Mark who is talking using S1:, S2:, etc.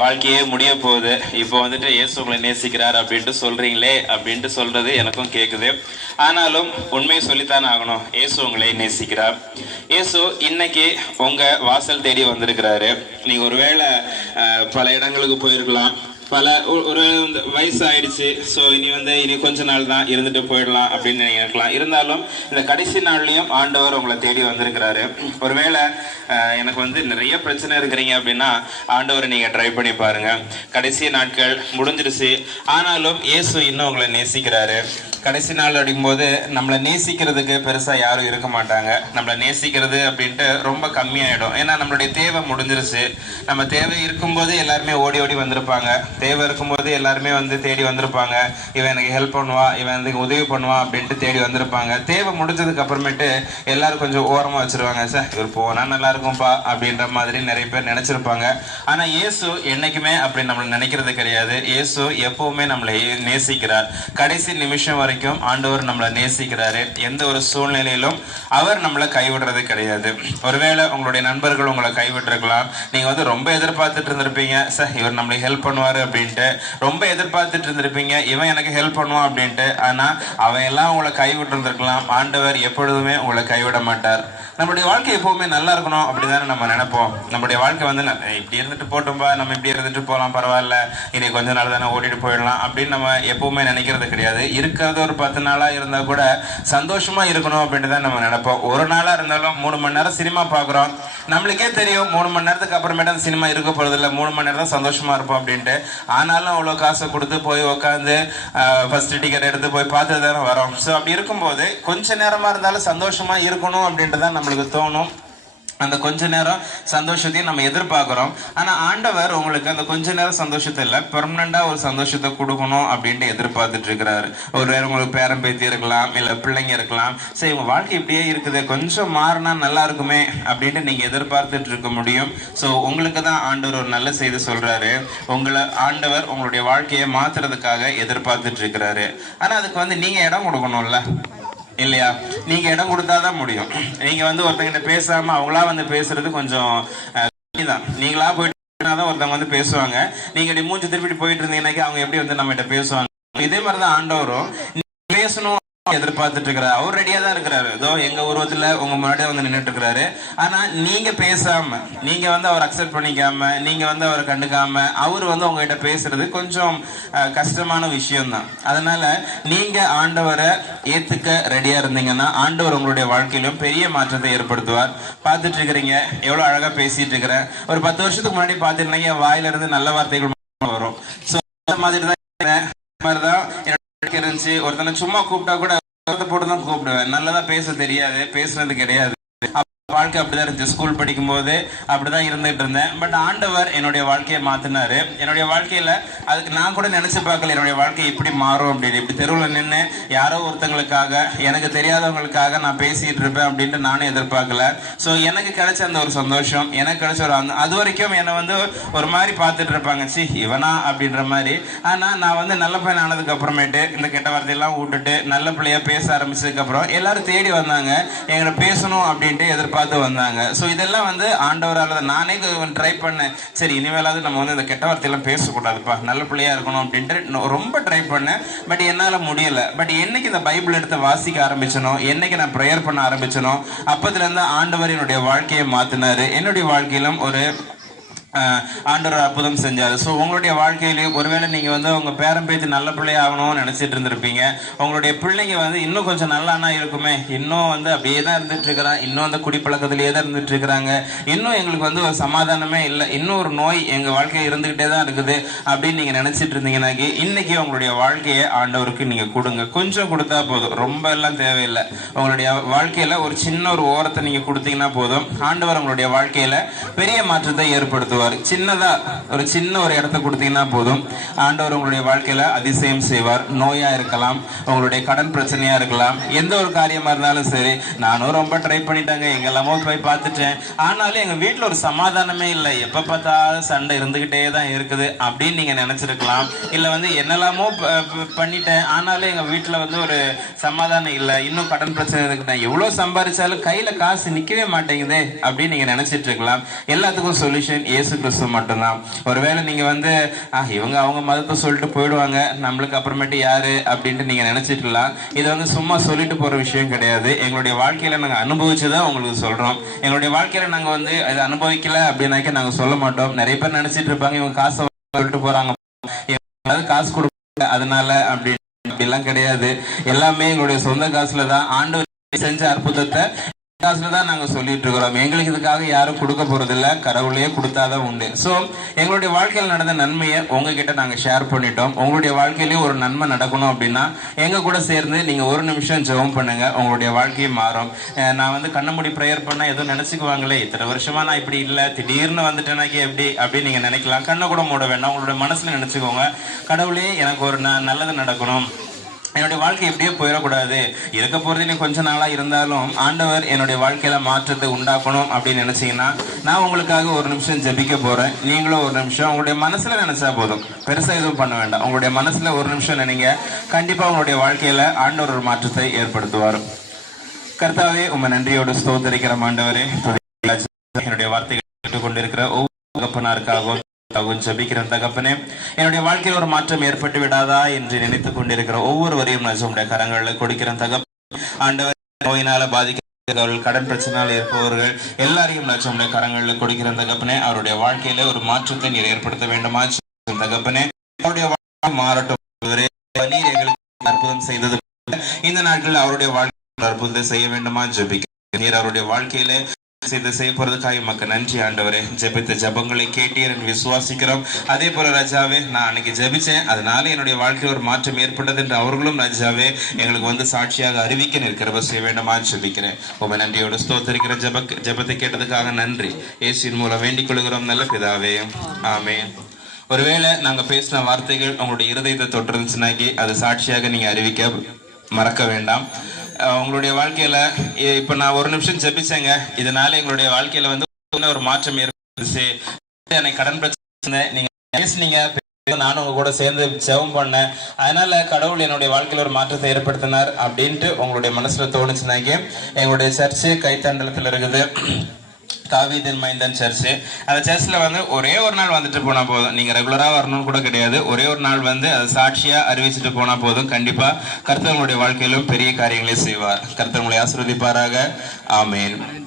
S1: வாழ்க்கையே முடிய போகுது. இப்போ வந்துட்டு இயேசு உங்களை நேசிக்கிறார் அப்படின்ட்டு சொல்றீங்களே அப்படின்ட்டு சொல்றது எனக்கும் கேட்குது ஆனாலும் உண்மையை சொல்லித்தானே ஆகணும். இயேசு உங்களை நேசிக்கிறார். இயேசு இன்னைக்கு உங்க வாசல் தேடி வந்திருக்கிறாரு. நீங்க ஒருவேளை பல இடங்களுக்கு போயிருக்கலாம். பல ஒரு இந்த வயசு ஆயிடுச்சு ஸோ இனி வந்து இனி கொஞ்ச நாள் தான் இருந்துட்டு போயிடலாம் அப்படின்னு நினைக்கலாம். இருந்தாலும் இந்த கடைசி நாள்லையும் ஆண்டவர் உங்களை தேடி வந்திருக்கிறாரு. ஒருவேளை எனக்கு வந்து நிறைய பிரச்சனை இருக்கிறீங்க அப்படின்னா ஆண்டவரை நீங்கள் ட்ரை பண்ணி பாருங்க. கடைசி நாட்கள் முடிஞ்சிருச்சு ஆனாலும் இயேசு இன்னும் உங்களை நேசிக்கிறாரு. கடைசி நாள் அப்படிங்கும்போது நம்மளை நேசிக்கிறதுக்கு பெருசாக யாரும் இருக்க மாட்டாங்க. நம்மளை நேசிக்கிறது அப்படின்ட்டு ரொம்ப கம்மியாயிடும். ஏன்னா நம்மளுடைய தேவை முடிஞ்சிருச்சு. நம்ம தேவை இருக்கும்போது எல்லாருமே ஓடி ஓடி வந்திருப்பாங்க. தேவை இருக்கும்போது எல்லாருமே வந்து தேடி வந்திருப்பாங்க. இவன் எனக்கு ஹெல்ப் பண்ணுவா இவன் எனக்கு உதவி பண்ணுவா அப்படின்ட்டு தேடி வந்திருப்பாங்க. தேவை முடிஞ்சதுக்கு அப்புறமேட்டு எல்லாரும் கொஞ்சம் ஓரமாக வச்சிருவாங்க. சார் இவர் போனா நல்லா இருக்கும்ப்பா அப்படின்ற மாதிரி நிறைய பேர் நினைச்சிருப்பாங்க. ஆனா இயேசு என்னைக்குமே அப்படி நம்மளை நினைக்கிறது கிடையாது. இயேசு எப்பவுமே நம்மளை நேசிக்கிறார். கடைசி நிமிஷம் வரைக்கும் ஆண்டவர் நம்மளை நேசிக்கிறாரு. எந்த ஒரு சூழ்நிலையிலும் அவர் நம்மளை கைவிடுறது கிடையாது. ஒருவேளை உங்களுடைய நண்பர்கள் உங்களை கைவிட்டிருக்கலாம். நீங்க வந்து ரொம்ப எதிர்பார்த்துட்டு இருந்திருப்பீங்க. சார் இவர் நம்மளுக்கு ஹெல்ப் பண்ணுவாரு அப்படின்ட்டு ரொம்ப எதிர்பார்த்துட்டு இருந்திருப்பீங்க இவன் எனக்கு ஹெல்ப் பண்ணுவான் அப்படின்ட்டு. ஆனால் அவன் எல்லாம் உங்களை கைவிட்டிருந்திருக்கலாம். ஆண்டவர் எப்பொழுதுமே உங்களை கைவிட மாட்டார். நம்மளுடைய வாழ்க்கை எப்பவுமே நல்லா இருக்கணும் அப்படி தானே நம்ம நினைப்போம். நம்மளுடைய வாழ்க்கை வந்து ந- இப்படி இருந்துட்டு போட்டோம்பா நம்ம இப்படி இருந்துட்டு போகலாம் பரவாயில்ல. இனி கொஞ்ச நாள் தானே ஓடிட்டு போயிடலாம். அப்படின்னு நம்ம எப்பவுமே நினைக்கிறது கிடையாது. இருக்கிறது ஒரு பத்து நாளாக இருந்தால் கூட சந்தோஷமா இருக்கணும் அப்படின்ட்டு தான் நம்ம நினைப்போம். ஒரு நாளாக இருந்தாலும் மூணு மணி நேரம் சினிமா பார்க்குறோம் நம்மளுக்கே தெரியும் மூணு மணி நேரத்துக்கு அப்புறமேட்டு அந்த சினிமா இருக்க போறதில்ல. மூணு மணி நேரம் தான் சந்தோஷமா இருப்போம் அப்படின்ட்டு. ஆனாலும் அவ்வளோ காசை கொடுத்து போய் உக்காந்து ஃபர்ஸ்ட் டிக்கெட் எடுத்து போய் பார்த்து தானே வரோம். ஸோ அப்படி இருக்கும்போது கொஞ்ச நேரமா இருந்தாலும் சந்தோஷமா இருக்கணும் அப்படின்ட்டு தான் நம்மளுக்கு தோணும். அந்த கொஞ்ச நேரம் சந்தோஷத்தையும் நம்ம எதிர்பார்க்குறோம். ஆனால் ஆண்டவர் உங்களுக்கு அந்த கொஞ்ச நேரம் சந்தோஷத்தை இல்லை பெர்மனண்டாக ஒரு சந்தோஷத்தை கொடுக்கணும் அப்படின்ட்டு எதிர்பார்த்துட்டு இருக்கிறாரு. ஒரு வேறு உங்களுக்கு பேரன் பேத்தி இருக்கலாம் இல்லை பிள்ளைங்க இருக்கலாம். சரி உங்கள் வாழ்க்கை இப்படியே இருக்குது கொஞ்சம் மாறினா நல்லா இருக்குமே அப்படின்ட்டு நீங்கள் எதிர்பார்த்துட்டு இருக்க முடியும். ஸோ உங்களுக்கு தான் ஆண்டவர் ஒரு நல்ல செய்தி சொல்கிறாரு உங்களை ஆண்டவர் உங்களுடைய வாழ்க்கையை மாற்றுறதுக்காக எதிர்பார்த்துட்டு இருக்கிறாரு. ஆனால் அதுக்கு வந்து நீங்கள் இடம் கொடுக்கணும்ல. இல்லையா? நீங்க இடம் கொடுத்தாதான் முடியும். நீங்க வந்து ஒருத்தங்கிட்ட பேசாம அவங்களா வந்து பேசுறது கொஞ்சம் தான் நீங்களா போயிட்டு தான் ஒருத்தவங்க வந்து பேசுவாங்க. நீங்க இப்படி மூஞ்சி திருப்பிட்டு போயிட்டு இருந்தீங்கன்னாக்கா அவங்க எப்படி வந்து நம்ம கிட்ட பேசுவாங்க? இதே மாதிரி தான் ஆண்டவரும் பேசணும் எதிர்பார்த்துட்டு இருக்கிறாரு அவர் ரெடியா தான் இருக்கிறாரு. ஏதோ எங்க உருவத்துல உங்க முன்னாடியே வந்து நின்னுட்டு இருக்கிறாரு ஆனா நீங்க பேசாம நீங்க வந்து அவர் அக்செப்ட் பண்ணிக்காம நீங்க வந்து அவரை கண்டுக்காம அவர் வந்து உங்ககிட்ட பேசுறது கொஞ்சம் கஷ்டமான விஷயம் தான் அதனால நீங்க ஆண்டவரை ஏத்துக்க ரெடியா இருந்தீங்கன்னா ஆண்டவர் உங்களுடைய வாழ்க்கையிலும் பெரிய மாற்றத்தை ஏற்படுத்துவார். பார்த்துட்டு இருக்கிறீங்க எவ்வளவு அழகா பேசிட்டு இருக்கிறேன் ஒரு பத்து வருஷத்துக்கு முன்னாடி பார்த்துருந்தீங்க வாயில இருந்து நல்ல வார்த்தைகள் வரும். ஸோ அந்த மாதிரி தான் மாதிரி தான் இருந்துச்சு. ஒருத்தனை சும்மா கூப்பிட்டா கூட போட்டு தான் கூப்பிடுவேன். நல்லதா பேச தெரியாது. பேசுனது கிடையாது. வாழ்க்கை அப்படிதான் இருந்துச்சு. ஸ்கூல் படிக்கும்போது அப்படிதான் இருந்துகிட்டு இருந்தேன். பட் ஆண்டவர் என்னுடைய வாழ்க்கையை மாற்றினார் என்னுடைய வாழ்க்கையில் அதுக்கு நான் கூட நினச்சி பார்க்கல என்னுடைய வாழ்க்கை இப்படி மாறும் அப்படின்னு. இப்படி தெருவில் நின்று யாரோ ஒருத்தங்களுக்காக எனக்கு தெரியாதவங்களுக்காக நான் பேசிகிட்டு இருப்பேன் அப்படின்ட்டு நானும் எதிர்பார்க்கல. ஸோ எனக்கு கிடைச்ச அந்த ஒரு சந்தோஷம் எனக்கு கிடைச்ச ஒரு அந்த அது வரைக்கும் என்னை வந்து ஒரு மாதிரி பார்த்துட்டு இருப்பாங்க. சி இவனா அப்படின்ற மாதிரி. ஆனால் நான் வந்து நல்ல பையன் ஆனதுக்கு அப்புறமேட்டு இந்த கெட்ட வார்த்தையெல்லாம் விட்டுட்டு நல்ல பிள்ளையா பேச ஆரம்பிச்சதுக்கப்புறம் எல்லோரும் எல்லாரும் தேடி வந்தாங்க. எங்களை பேசணும் அப்படின்ட்டு எதிர்பார்த்து வந்தாங்க. ஸோ இதெல்லாம் வந்து ஆண்டவரால் நானே ட்ரை பண்ணேன். சரி இனிமேலாவது நம்ம வந்து இந்த கெட்ட வார்த்தையெல்லாம் பேசக்கூடாதுப்பா. நல்ல பிள்ளையா இருக்கணும் அப்படின்ட்டு ரொம்ப ட்ரை பண்ணேன். பட் என்னால் முடியல. பட் என்னைக்கு இந்த பைபிள் எடுத்து வாசிக்க ஆரம்பிச்சனோ என்னைக்கு நான் ப்ரேயர் பண்ண ஆரம்பிச்சனோ அப்போதுலேருந்து ஆண்டவர் என்னுடைய வாழ்க்கையை மாற்றினார் என்னுடைய வாழ்க்கையிலும் ஒரு ஆண்டவர் அற்புதம் செஞ்சார். ஸோ உங்களுடைய வாழ்க்கையிலேயே ஒருவேளை நீங்கள் வந்து உங்கள் பேரம் பேச்சு நல்ல பிள்ளை ஆகணும்னு நினைச்சிட்டு இருந்திருப்பீங்க. உங்களுடைய பிள்ளைங்க வந்து இன்னும் கொஞ்சம் நல்லானா இருக்குமே. இன்னும் வந்து அப்படியே தான் இருந்துட்டு இருக்கிறான் இன்னும் அந்த குடிப்பழக்கத்திலேயே தான் இருந்துட்டு இருக்கிறாங்க இன்னும் எங்களுக்கு வந்து ஒரு சமாதானமே இல்லை. இன்னும் ஒரு நோய் எங்கள் வாழ்க்கையை இருந்துகிட்டே தான் இருக்குது அப்படின்னு நீங்கள் நினச்சிட்டு இருந்தீங்கன்னாக்கி இன்னைக்கு உங்களுடைய வாழ்க்கையை ஆண்டவருக்கு நீங்கள் கொடுங்க. கொஞ்சம் கொடுத்தா போதும். ரொம்ப எல்லாம் தேவையில்லை. உங்களுடைய வாழ்க்கையில் ஒரு சின்ன ஒரு ஓரத்தை நீங்கள் கொடுத்தீங்கன்னா போதும். ஆண்டவர் உங்களுடைய வாழ்க்கையில் பெரிய மாற்றத்தை ஏற்படுத்துவார். சின்னதா ஒரு சின்ன ஒரு இடத்த கொடுத்தீங்கன்னா போதும். ஆண்டவர் உங்களுடைய வாழ்க்கையில அதிசயம் செய்வார். நோயா இருக்கலாம் உங்களுடைய கடன் பிரச்சனையா இருக்கலாம் எந்த ஒரு காரியமா இருந்தாலும் சரி நானும் ரொம்ப ட்ரை பண்ணிட்டாங்க எங்கெல்லாமோ போய் பார்த்துட்டேன். ஆனாலும் எங்க வீட்டுல ஒரு சமாதானமே இல்லை. எப்ப பார்த்தாலும் சண்டை இருந்துகிட்டே தான் இருக்குது. அப்படின்னு நீங்க நினைச்சிருக்கலாம். இல்ல வந்து என்னெல்லாமோ பண்ணிட்டேன். ஆனாலும் எங்க வீட்டுல வந்து ஒரு சமாதானம் இல்லை. இன்னும் கடன் பிரச்சனை இருக்கு. எவ்வளவு சம்பாதிச்சாலும் கையில காசு நிக்கவே மாட்டேங்குதே அப்படின்னு நீங்க நினைச்சிட்டு இருக்கலாம். எல்லாத்துக்கும் சொல்யூஷன் இயேசு இயேசு கிறிஸ்து மட்டும்தான். ஒருவேளை நீங்க வந்து "ஆ, இவங்க அவங்க மதத்தை சொல்லிட்டு போயிடுவாங்க. நம்மளுக்கு அப்புறமேட்டு யாரு? அப்படின்ட்டு நீங்க நினைச்சிட்டுலாம் இது வந்து சும்மா சொல்லிட்டு போற விஷயம் கிடையாது. எங்களுடைய வாழ்க்கையில நாங்க அனுபவிச்சுதான் உங்களுக்கு சொல்றோம். எங்களுடைய வாழ்க்கையில நாங்க வந்து அதை அனுபவிக்கல அப்படின்னாக்க நாங்க சொல்ல மாட்டோம். நிறைய பேர் நினைச்சிட்டு இருப்பாங்க இவங்க காசை சொல்லிட்டு போறாங்க. காசு கொடுக்க அதனால அப்படி அப்படிலாம் கிடையாது. எல்லாமே எங்களுடைய சொந்த காசுல தான் ஆண்டு செஞ்ச அற்புதத்தை காசில் தான் நாங்கள் சொல்லிட்டு இருக்கிறோம். எங்களுக்கு இதுக்காக யாரும் கொடுக்க போறது கடவுளையே கொடுத்தாதான் உண்டு. ஸோ எங்களுடைய வாழ்க்கையில் நடந்த நன்மையை உங்ககிட்ட நாங்கள் ஷேர் பண்ணிட்டோம். உங்களுடைய வாழ்க்கையிலேயும் ஒரு நன்மை நடக்கணும் அப்படின்னா எங்க கூட சேர்ந்து நீங்க ஒரு நிமிஷம் ஜெபம் பண்ணுங்க. உங்களுடைய வாழ்க்கையை மாறும். நான் வந்து கண்ணமுடி ப்ரேயர் பண்ணால் எதுவும் நினைச்சுக்குவாங்களே இத்தனை வருஷமா நான் இப்படி இல்லை திடீர்னு வந்துட்டேனாக்கி எப்படி? அப்படின்னு நீங்க நினைக்கலாம். கண்ணை கூட மூட வேண்டாம். உங்களுடைய மனசுல நினைச்சுக்கோங்க. கடவுளே எனக்கு ஒரு ந- நல்லது நடக்கணும். என்னுடைய வாழ்க்கை எப்படியோ போயிடக்கூடாது. இருக்க போறது இன்னும் கொஞ்ச நாளாக இருந்தாலும் ஆண்டவர் என்னுடைய வாழ்க்கையில் மாற்றத்தை உண்டாக்கணும் அப்படின்னு நினச்சிங்கன்னா நான் உங்களுக்காக ஒரு நிமிஷம் ஜெபிக்க போகிறேன் நீங்களும் ஒரு நிமிஷம் உங்களுடைய மனசில் நினச்சா போதும். பெருசாக எதுவும் பண்ண வேண்டாம். உங்களுடைய மனசில் ஒரு நிமிஷம் நினைங்க. கண்டிப்பாக உங்களுடைய வாழ்க்கையில ஆண்டவர் ஒரு மாற்றத்தை ஏற்படுத்துவார். கர்த்தாவே உங்கள் நன்றியோடு ஸ்தோத்தரிக்கிற ஆண்டவரே. என்னுடைய வார்த்தைகள் கேட்டுக்கொண்டிருக்கிற ஒவ்வொரு தகப்பனாருக்காகவும் ஜபிக்கிறேன் தகப்பனே என்னுடைய வாழ்க்கையில் ஒரு மாற்றம் ஏற்பட்டு விடாதா என்று நினைத்துக் கொண்டிருக்கிற ஒவ்வொருவரையும் நான் கரங்களில் கொடுக்கிறேன் தகப்பன். ஆண்டவர் நோயினால பாதிக்கிறவர்கள் கடன் பிரச்சனையால் இருப்பவர்கள் எல்லாரையும் நான் கரங்களில் கொடுக்கிற தகப்பனே. அவருடைய வாழ்க்கையில ஒரு மாற்றத்தை நீர் ஏற்படுத்த வேண்டுமா? தகப்பனே. அவருடைய வாழ்க்கை மாறட்டும். நீர் எங்களுக்கு அற்புதம் செய்தது இந்த நாட்களில் அவருடைய வாழ்க்கை அற்புதத்தை செய்ய வேண்டுமா? ஜபிக்க. நீர் அவருடைய வாழ்க்கையில செய்து செய்ய போறதுக்காக உமக்கு நன்றி ஆண்டவரே. ஜெபித்த ஜெபங்களை கேட்டீர் என்று விசுவாசிக்கிறோம். அதே போல ராஜாவே நான் அன்னைக்கு ஜெபிச்சேன். அதனால என்னுடைய வாழ்க்கையில் ஒரு மாற்றம் ஏற்பட்டது என்று அவர்களும் ராஜாவே எங்களுக்கு வந்து சாட்சியாக அறிவிக்க நிற்கிறவ செய்ய வேண்டுமா ஜெபிக்கிறேன் உங்க நன்றியோட ஸ்தோத்தரிக்கிற ஜப ஜெபத்தை கேட்டதுக்காக நன்றி. ஏசியின் மூலம் வேண்டிக் கொள்கிறோம். நல்ல பிதாவே. ஆமே ஒருவேளை நாங்க பேசின வார்த்தைகள் உங்களுடைய இருதயத்தை தொட்டிருந்துச்சுனாக்கி அது சாட்சியாக நீங்க அறிவிக்க மறக்க வேண்டாம். உங்களுடைய வாழ்க்கையில இப்போ இப்ப நான் ஒரு நிமிஷம் ஜெபிச்சேங்க. இதனால எங்களுடைய வாழ்க்கையில வந்து ஒரு மாற்றம் ஏற்பட்டுச்சு எனக்கு கடன் பிரச்சனை நீங்க பேசுனீங்க நானும் உங்க கூட சேர்ந்து ஜெபம் பண்ணேன். அதனால கடவுள் என்னுடைய வாழ்க்கையில ஒரு மாற்றத்தை ஏற்படுத்தினார் அப்படின்ட்டு உங்களுடைய மனசுல தோணுச்சுனாங்க எங்களுடைய சர்ச்சு கைத்தண்டலத்துல இருக்குது. தாவீதின் மைந்தன் சர்ச்சு அந்த சர்ச்சில் வந்து ஒரே ஒரு நாள் வந்துட்டு போனால் போதும். நீங்கள் ரெகுலராக வரணும்னு கூட கிடையாது. ஒரே ஒரு நாள் வந்து அதை சாட்சியாக அறிவிச்சுட்டு போனால் போதும். கண்டிப்பாக கர்த்தவங்களுடைய வாழ்க்கையிலும் பெரிய காரியங்களை செய்வார். கர்த்தவங்களை உங்களை ஆமேன்.